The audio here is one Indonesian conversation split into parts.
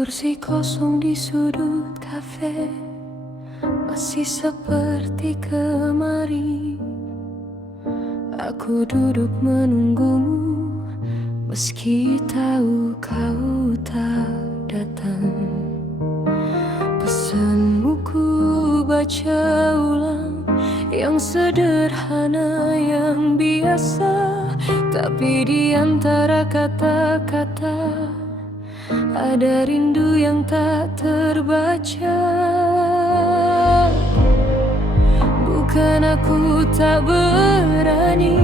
Kursi kosong di sudut kafe masih seperti kemarin. Aku duduk menunggumu meski tahu kau tak datang. Pesanmu ku baca ulang, yang sederhana, yang biasa, tapi di antara kata-kata ada rindu yang tak terbaca. Bukan aku tak berani,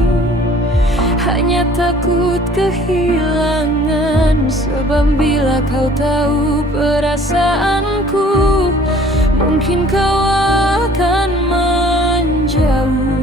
hanya takut kehilangan. Sebab bila kau tahu perasaanku, mungkin kau akan menjauh.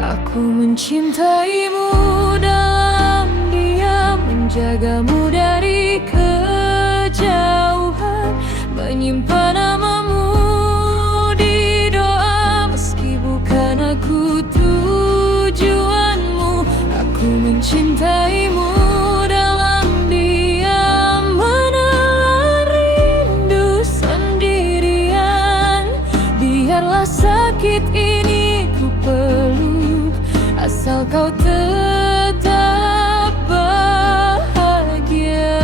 Aku mencintaimu dalam diam, menjagamu dari kejauhan, menyimpan namamu di doa meski bukan aku tujuanmu. Aku mencintaimu dalam diam, menelan rindu sendirian. Biarlah sakit ini ku peluk, asal kau tetap bahagia.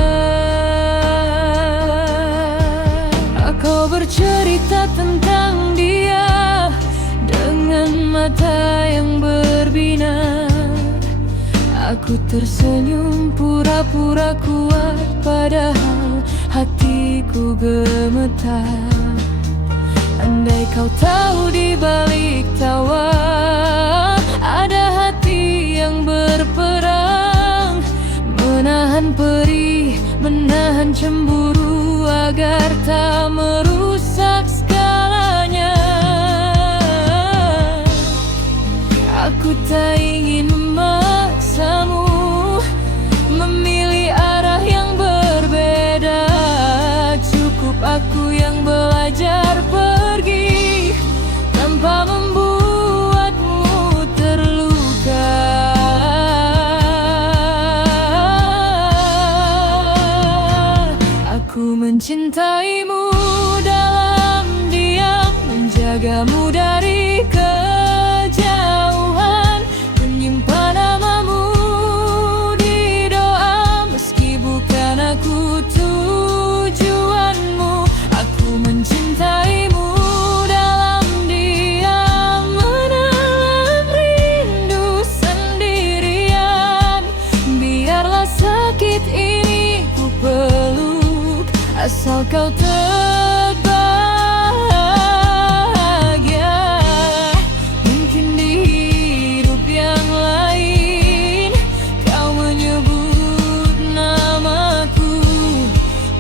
Kau bercerita tentang dia dengan mata yang berbinar. Aku tersenyum pura-pura kuat, padahal hatiku gemetar. Andai kau tahu di balik tawa ada hati yang berperang, menahan perih, menahan cemburu agar tak merusak segalanya. Aku tak ingin memaksamu memilih arah yang berbeda. Cukup aku yang belajar pergi tanpa membuatmu terluka. Aku mencintaimu dalam diam, menjagamu dari kejauhan, menyimpan namamu di doa meski bukan aku tujuanmu. Aku mencintaimu dalam diam, menelan rindu sendirian. Biarlah sakit ini ku peluk, asal kau tetap bahagia. Mungkin di hidup yang lain kau menyebut namaku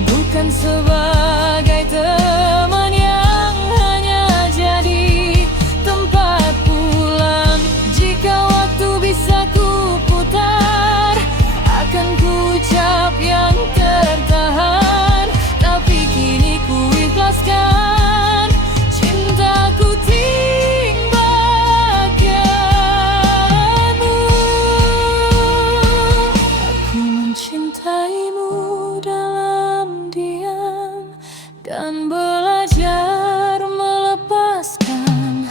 bukan sebagai teman yang hanya jadi tempat pulang. Jika waktu bisa ku putar, akan ku ucap yang tertahan. Tapi kini ku ikhlaskan cintaku tinggalkanmu. Aku mencintaimu dalam diam dan belajar melepaskan.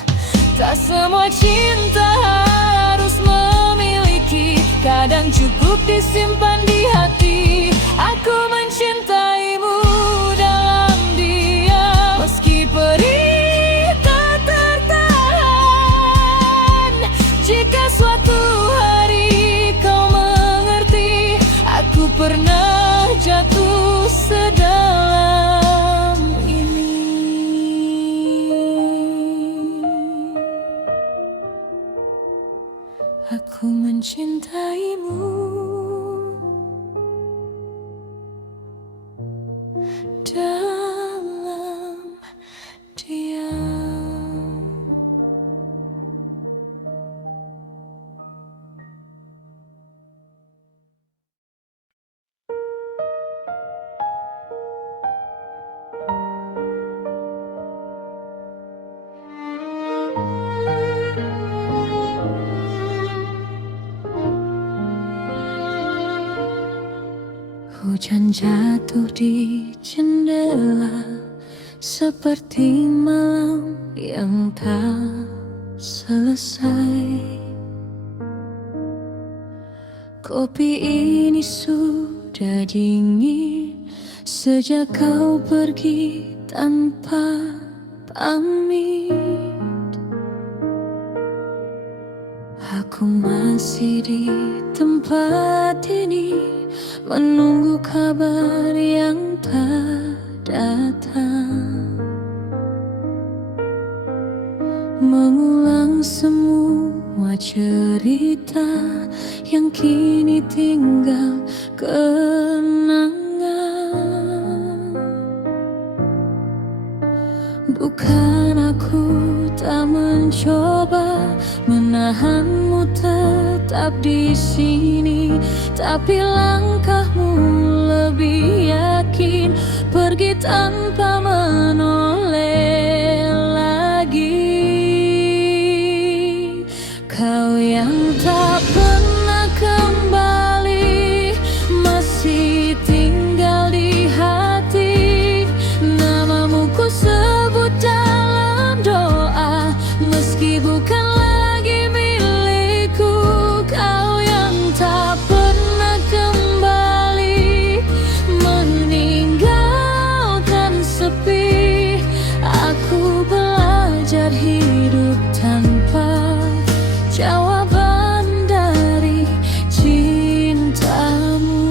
Tak semua cinta harus memiliki, kadang cukup disimpan di hati. Aku mencintaimu dalam diam, meski perih tak tertahan. Jika suatu hari kau mengerti, aku pernah jatuh sedalam ini. Aku mencintaimu dalam diam. Hujan jatuh di jendela seperti malam yang tak selesai. Kopi ini sudah dingin sejak kau pergi tanpa pamit. Aku masih di tempat ini menunggu kabar yang tak datang, mengulang semua cerita yang kini tinggal kenangan. Bukan aku tak mencoba menahanmu tetap di sini, tapi langkahmu lebih yakin pergi tanpa menoleh lagi. Kau yang tak pernah kembali masih tinggal di hati. Namamu ku sebut dalam doa meski bukan lagi milikku. Kau yang tak pernah kembali meninggalkan sepi. Aku belajar hidup tanpa jawaban dari cintamu.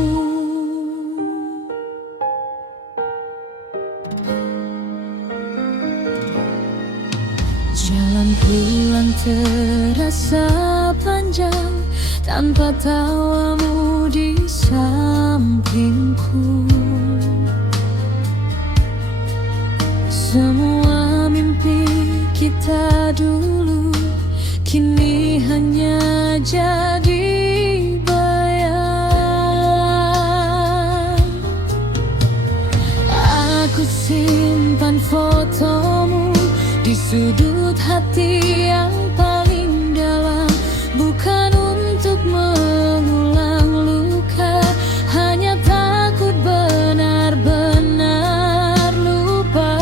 Jalan pulang terasa panjang tanpa tawamu di sampingku. Semua mimpi kita dulu kini hanya jadi bayang. Aku simpan fotomu di sudut hati yang paling dalam, bukan untuk mengulang luka, hanya takut benar-benar lupa.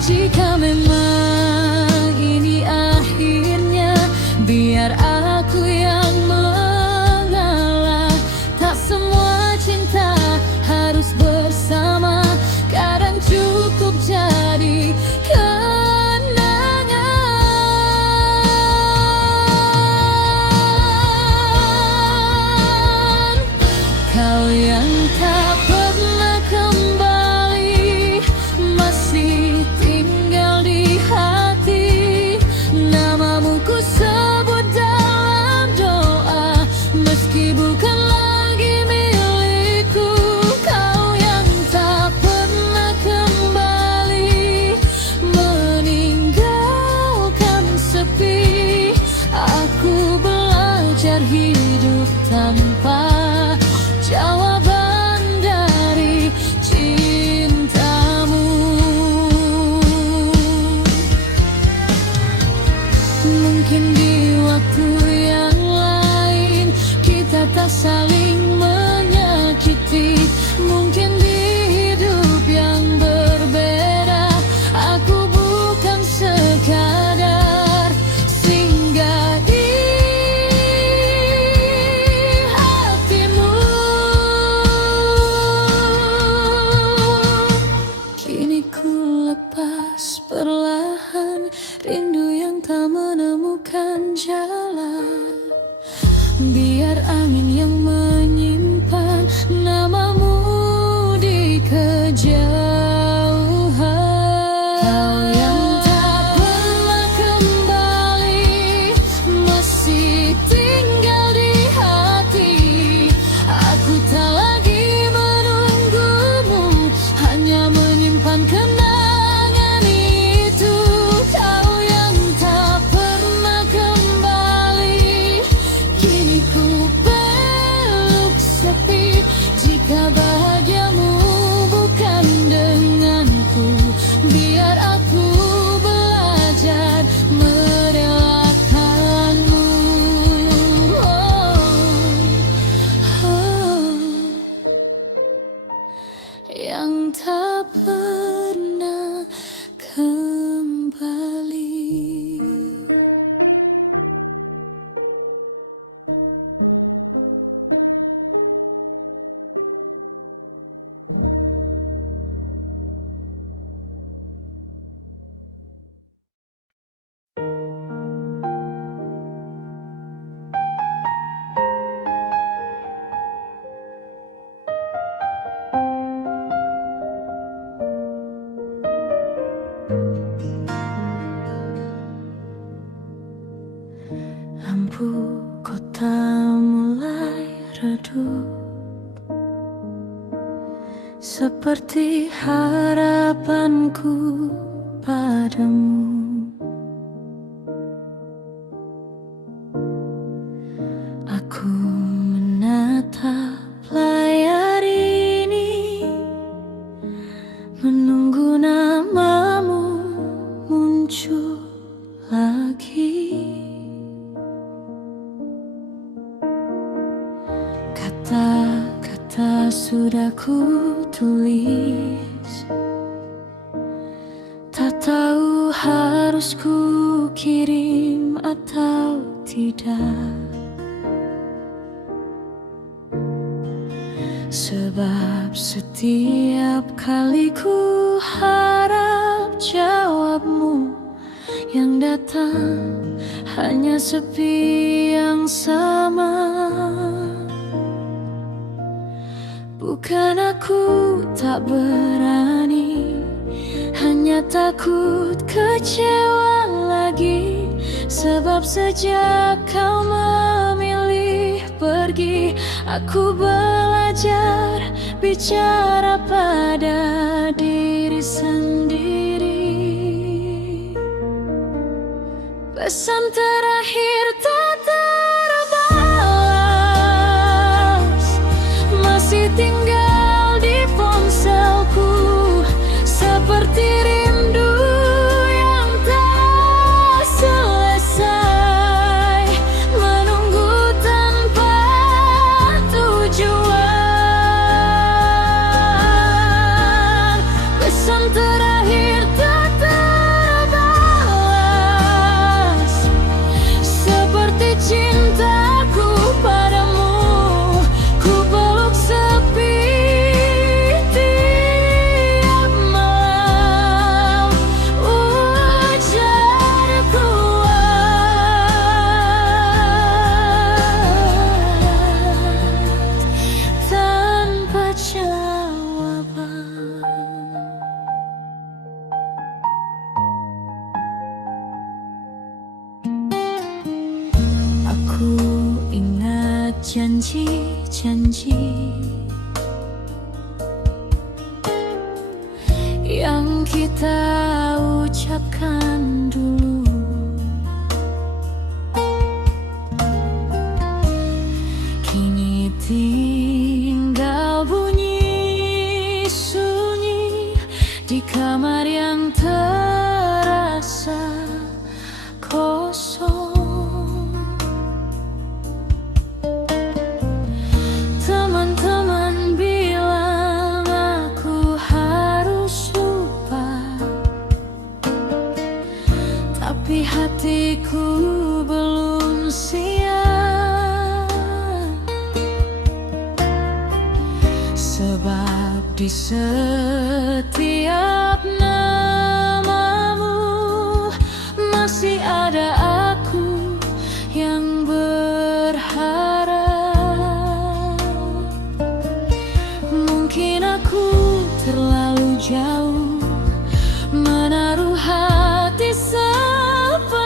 Jika memang ini akhirnya, biar aku yang mengalah. Tak semua cinta harus bersama, kadang cukup jadi kenangan. Kau yang tak pernah kembali masih tinggal di hati. Namamu ku sebut dalam doa meski bukan lagi milikku. Kau yang tak pernah kembali meninggalkan sepi. Aku belajar hidup tanpa jawaban dari cintamu. Mungkin di waktu yang lain kita tak saling menyakiti. Mungkin di hidup yang berbeda aku bukan sekadar singgah di hatimu. Kini ku lepas perlahan rindu yang tak menemukan jalan. Biar angin yang menyimpan namamu di kejauhan. Kau yang tak pernah kembali masih tinggal di hati. Aku tak lagi menunggumu, hanya menyimpan kenangan itu. Kau yang tak pernah kembali, kini ku peluk sepi. Jika lampu kota mulai redup, seperti harapanku padamu. Aku menatap layar ini, menunggu namamu muncul lagi. Kata-kata sudah ku tulis, tak tahu harus ku kirim atau tidak. Sebab setiap kali ku harap jawabmu, yang datang hanya sepi yang sama. Bukan aku tak berani, hanya takut kecewa lagi. Sebab sejak kau memilih pergi, aku belajar bicara pada diri sendiri. Pesan terakhir tak terbalas, masih tinggal di ponselku, seperti rindu yang tak selesai, menunggu tanpa tujuan. Pesan terakhir tak terbalas, seperti cintaku padamu, ku peluk sepi tiap malam. Ujar kuat tanpa jawaban. Aku ingat janji-janji yang kita ucapkan dulu. Kini tinggal bunyi sunyi di kamar yang terasa kosong. Teman-teman bilang aku harus lupa, tapi hatiku belum siap. Sebab di setiap namamu masih ada aku yang berharap. Mungkin aku terlalu jauh menaruh hati sepenuhnya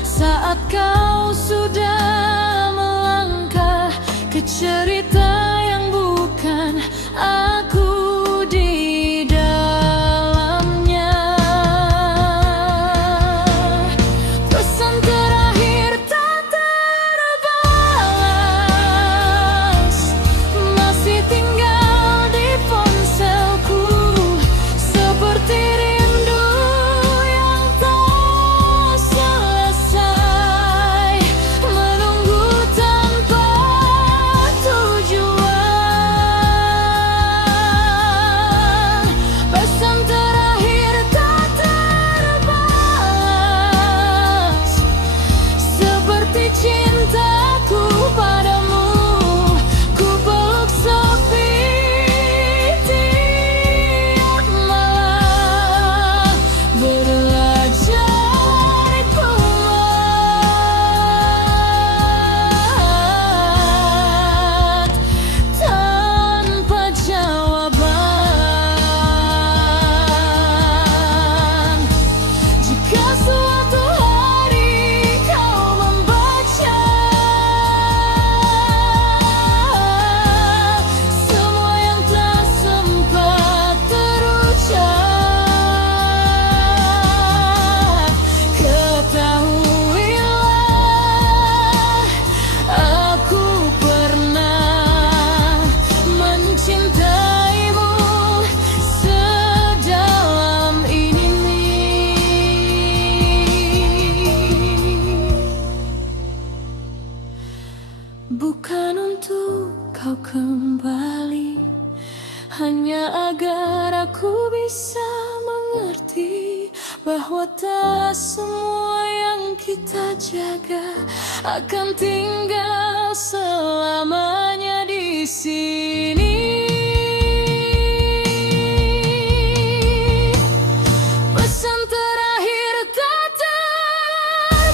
saat kau sudah melangkah ke cerita yang bukan aku di dalamnya. kita jaga akan tinggal selamanya di sini. Pesan terakhir tak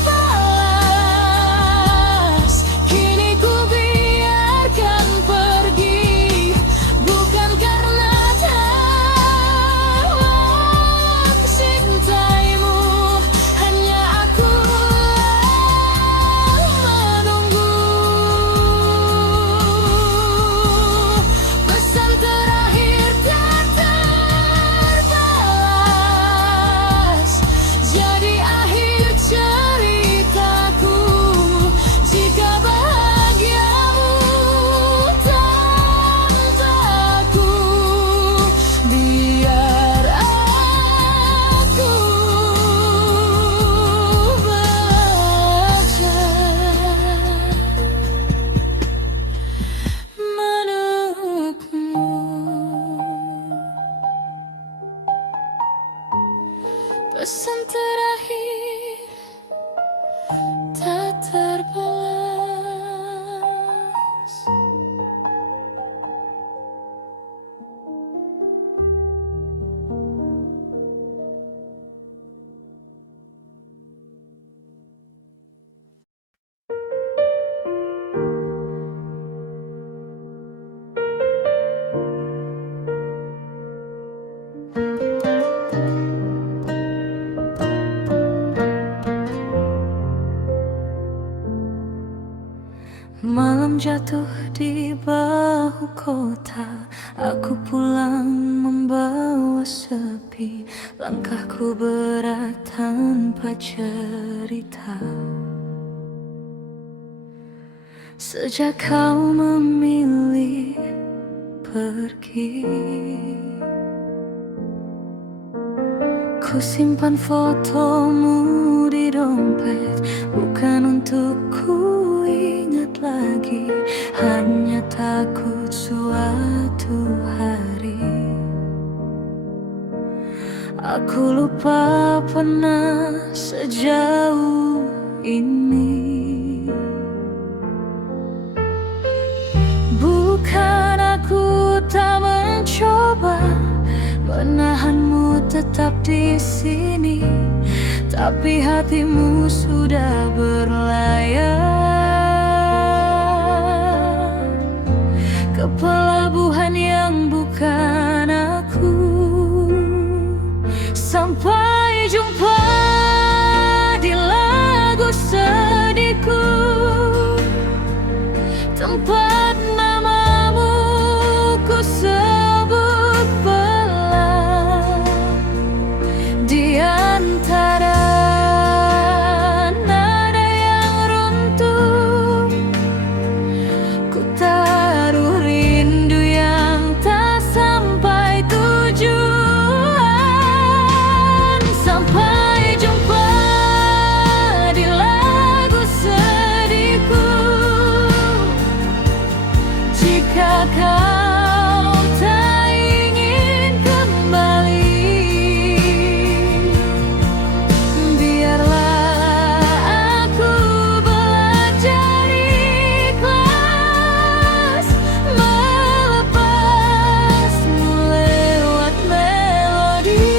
terbalas, kini ku biarkan pergi, bukan karena tak cintaimu, hanya aku menunggu. Pesan terakhir tak terbalas, jadi akhir ceritaku. Jika bahagiamu tanpaku, biar aku belajar melukmu. Pesan terakhir tak terbalas. Malam jatuh di bahu kota, aku pulang membawa sepi. Langkahku berat tanpa cerita. Sejak kau memilih pergi, ku simpan fotomu di dompet, bukan untuk ku ingat lagi, hanya takut suatu hari aku lupa pernah sejauh ini. Bukan aku tak mencoba menahanmu tetap di sini, tapi hatimu sudah berlayar ke pelabuhan yang bukan aku. Sampai jumpa di lagu sedihku, tempat namamu ku sebut belah di antara nada yang runtuh. Ku taruh rindu yang tak sampai tujuan. Sampai jumpa di lagu sedihku, jika kau tak ingin kembali, biarlah aku belajar ikhlas melepasmu lewat melodi.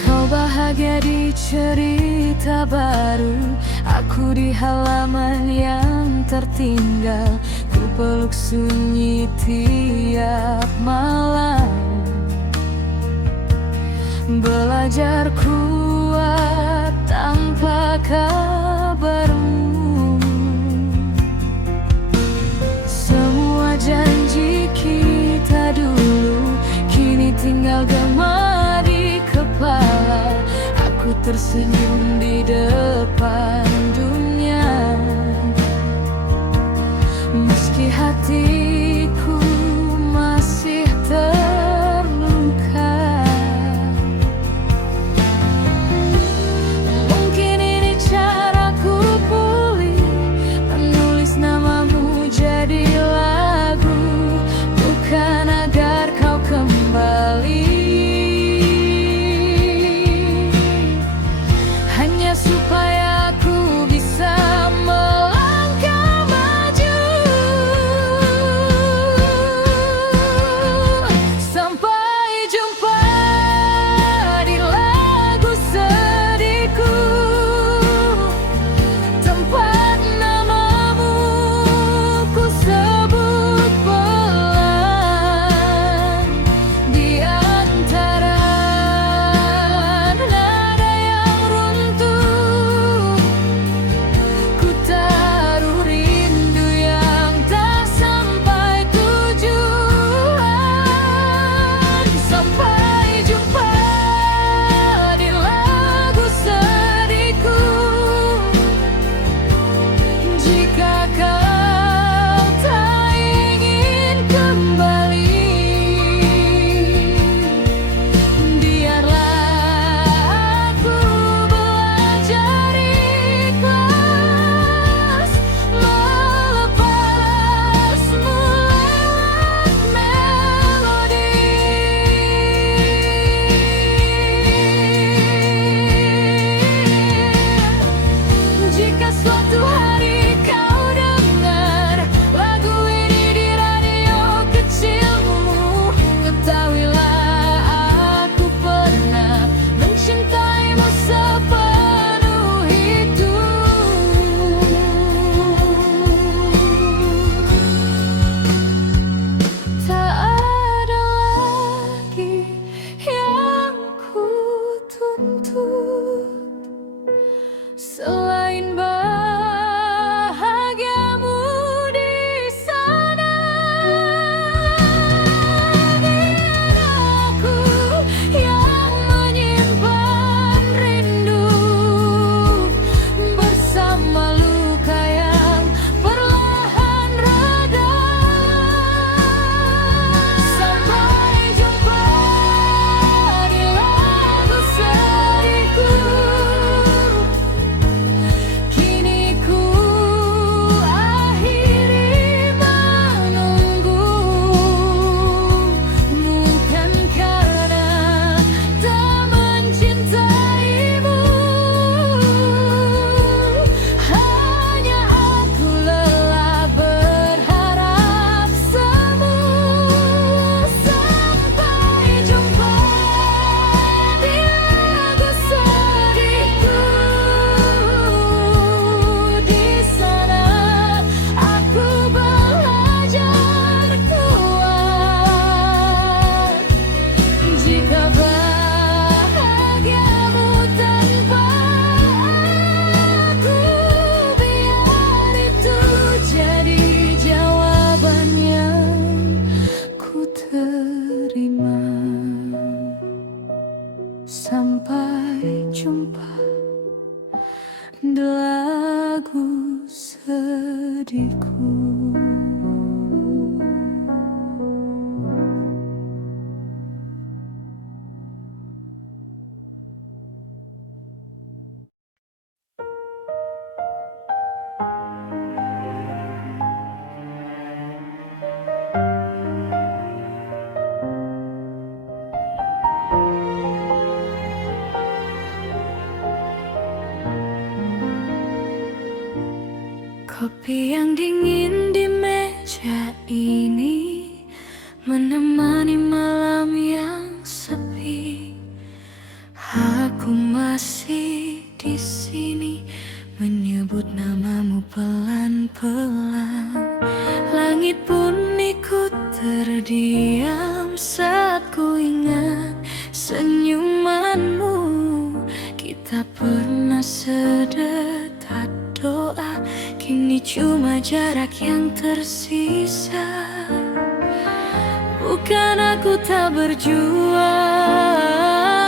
Kau bahagia di cerita baru, aku di halaman yang tertinggal. Ku peluk sunyi tiap malam, belajar kuat tanpa kabarmu. Semua janji kita dulu kini tinggal gema di kepala. Aku tersenyum di depan dunia, meski hatiku masih terluka. Mungkin ini caraku pulih, menulis namamu jadi lagu, bukan agar kau kembali. Kopi yang dingin di meja ini menemani malam yang sepi. Aku masih di sini menyebut namamu pelan-pelan. Langit pun ikut terdiam saat ku ingat senyumanmu. Kita pernah sedekat doa, kini cuma jarak yang tersisa. Bukan aku tak berjuang,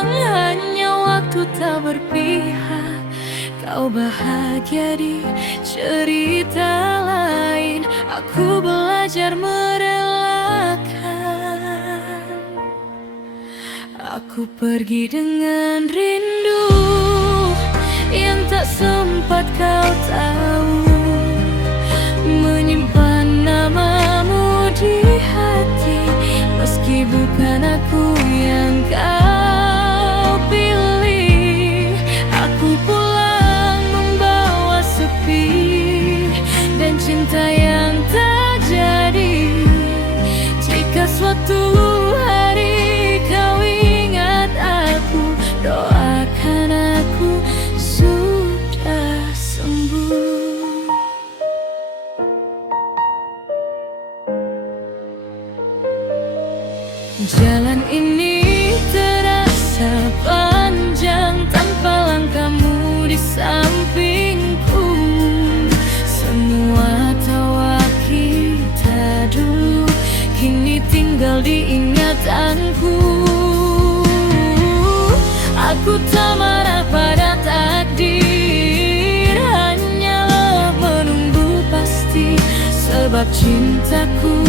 hanya waktu tak berpihak. Kau bahagia di cerita lain, aku belajar merelakan. Aku pergi dengan rindu yang tak sempat kau tahu, menyimpan namamu di hati, meski bukan aku yang kau pilih. Aku pulang membawa sepi dan cinta yang tak jadi. Jika suatu hari kau ingat aku, doakan aku sudah sembuh. Jalan ini terasa panjang tanpa langkahmu di sampingku. Semua tawa kita dulu kini tinggal di ingatanku. Aku tak marah pada takdir, hanyalah menunggu pasti. Sebab cintaku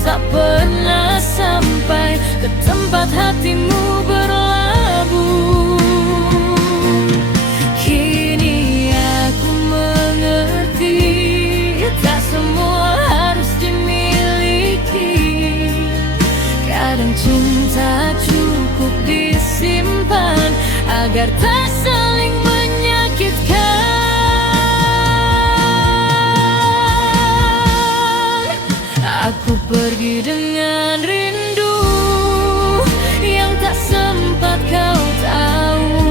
tak pernah sampai ke tempat hatimu berlabuh. Kini aku mengerti, tak semua harus dimiliki. Kadang cinta cukup disimpan agar tak saling menyakitkan. Aku pergi dengan rindu yang tak sempat kau tahu,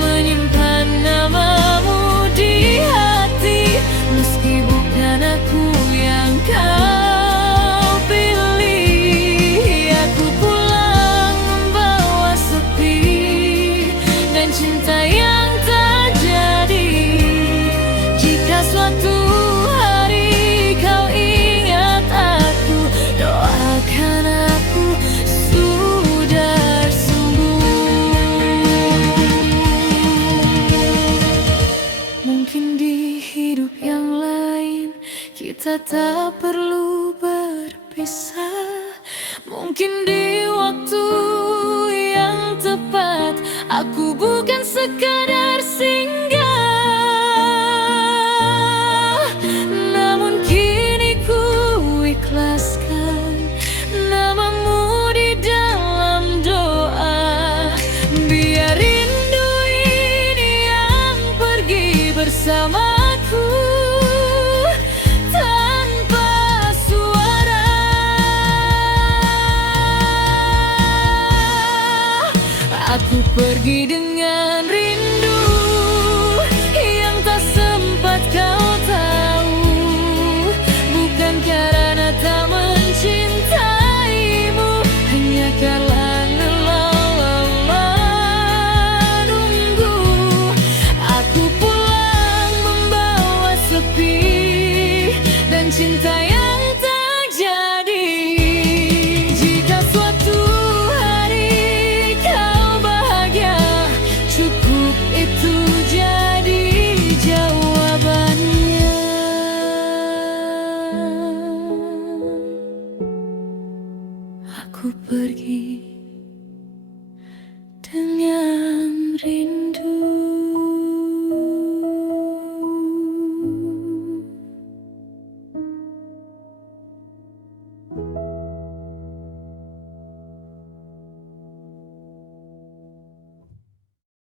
menyimpan namamu di hati, meski bukan aku yang kau pilih. Aku pulang membawa sepi dan cinta yang tak jadi. Jika suatu hari kau ingat aku, doakan aku sudah sembuh. Mungkin di hidup yang lain kita tak perlu berpisah. Mungkin di waktu yang tepat aku bukan sekadar singgah. Namun kini ku ikhlaskan namamu di dalam doa. Biar rindu ini yang pergi bersamaku tanpa suara. Aku pergi dengan rindu yang tak sempat kau tahu, bukan karena tak mencintaimu, hanya karena lelah nunggu. Aku pulang membawa sepi dan cinta yang tak jadi. Jika suatu hari kau bahagia, cukup itu jadi jawabannya. Aku pergi dengan rindu.